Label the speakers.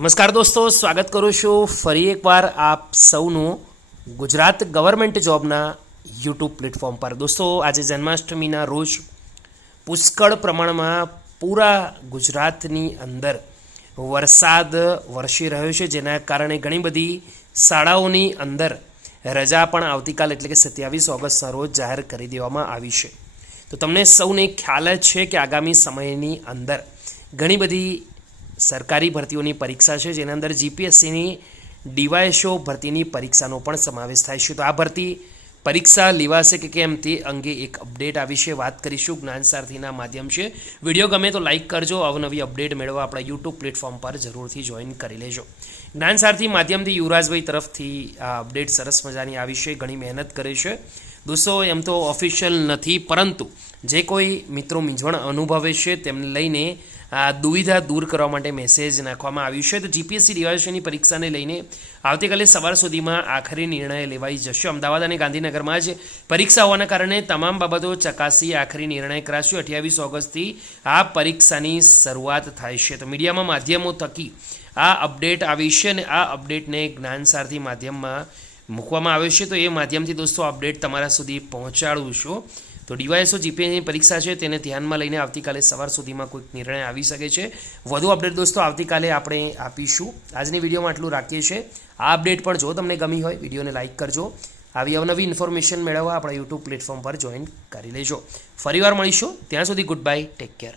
Speaker 1: નમસ્કાર દોસ્તો, સ્વાગત કરું છું ફરી એકવાર આપ સૌનું ગુજરાત ગવર્મેન્ટ જોબના યુટ્યુબ પ્લેટફોર્મ પર. દોસ્તો, આજે જન્માષ્ટમીના રોજ પુષ્કળ પ્રમાણમાં પૂરા ગુજરાતની અંદર વરસાદ વરસી રહ્યો છે, જેના કારણે ઘણી બધી શાળાઓની અંદર રજા પણ આવતીકાલ, એટલે કે સત્યાવીસ ઓગસ્ટના રોજ જાહેર કરી દેવામાં આવી છે. તો તમને સૌને ખ્યાલ જ છે કે આગામી સમયની અંદર ઘણી બધી સરકારી ભરતીઓની પરીક્ષા છે, જેના અંદર જીપીએસસીની ડીવાયએસઓ ભરતીની પરીક્ષાનો પણ સમાવેશ થાય છે. તો આ ભરતી પરીક્ષા લેવાશે કે કેમ તે અંગે એક અપડેટ આ વિશે વાત કરીશું જ્ઞાન સારથીના માધ્યમ છે. વીડિયો ગમે તો લાઇક કરજો. અવનવી અપડેટ મેળવવા આપણા યુટ્યુબ પ્લેટફોર્મ પર જરૂરથી જોઈન કરી લેજો. જ્ઞાન સારથી માધ્યમથી યુવરાજભાઈ તરફથી આ અપડેટ સરસ મજાની આવી છે. ઘણી મહેનત કરે છે. દોસ્તો, એમ તો ઓફિશિયલ નથી, પરંતુ જે કોઈ મિત્રો મૂંઝવણ અનુભવે છે, તેમને લઈને દુવિધા દૂર કરવા માટે મેસેજ નાખવામાં આવ્યું છે. તો જીપીએસસી ડીવાયસની પરીક્ષાને લઈને આવતીકાલે સવાર સુધીમાં આખરી નિર્ણય લેવાઈ જશે. અમદાવાદ અને ગાંધીનગરમાં જ પરીક્ષા હોવાના કારણે તમામ બાબતો ચકાસી આખરી નિર્ણય કરાશે. અઠ્યાવીસ ઓગસ્ટથી આ પરીક્ષાની શરૂઆત થાય છે. તો મીડિયામાં માધ્યમો થકી આ અપડેટ આવી છે અને આ અપડેટને જ્ઞાનસારથી માધ્યમમાં મૂકવામાં આવ્યો છે. તો એ માધ્યમથી દોસ્તો અપડેટ તમારા સુધી પહોંચાડું છું. તો ડીવાયએસઓ જીપીએસની પરીક્ષા છે, તેને ધ્યાનમાં લઈને આવતીકાલે સવાર સુધીમાં કોઈક નિર્ણય આવી શકે છે. વધુ અપડેટ દોસ્તો, આવતીકાલે આપણે આપીશું. આજની વિડીયોમાં આટલું રાખીએ છીએ. આ અપડેટ પણ જો તમને ગમી હોય, વિડીયોને લાઇક કરજો. આવી અવનવી ઇન્ફોર્મેશન મેળવવા આપણા યુટ્યુબ પ્લેટફોર્મ પર જોઈન કરી લેજો. ફરીવાર મળીશું. ત્યાં સુધી ગુડ બાય ટેક કેર.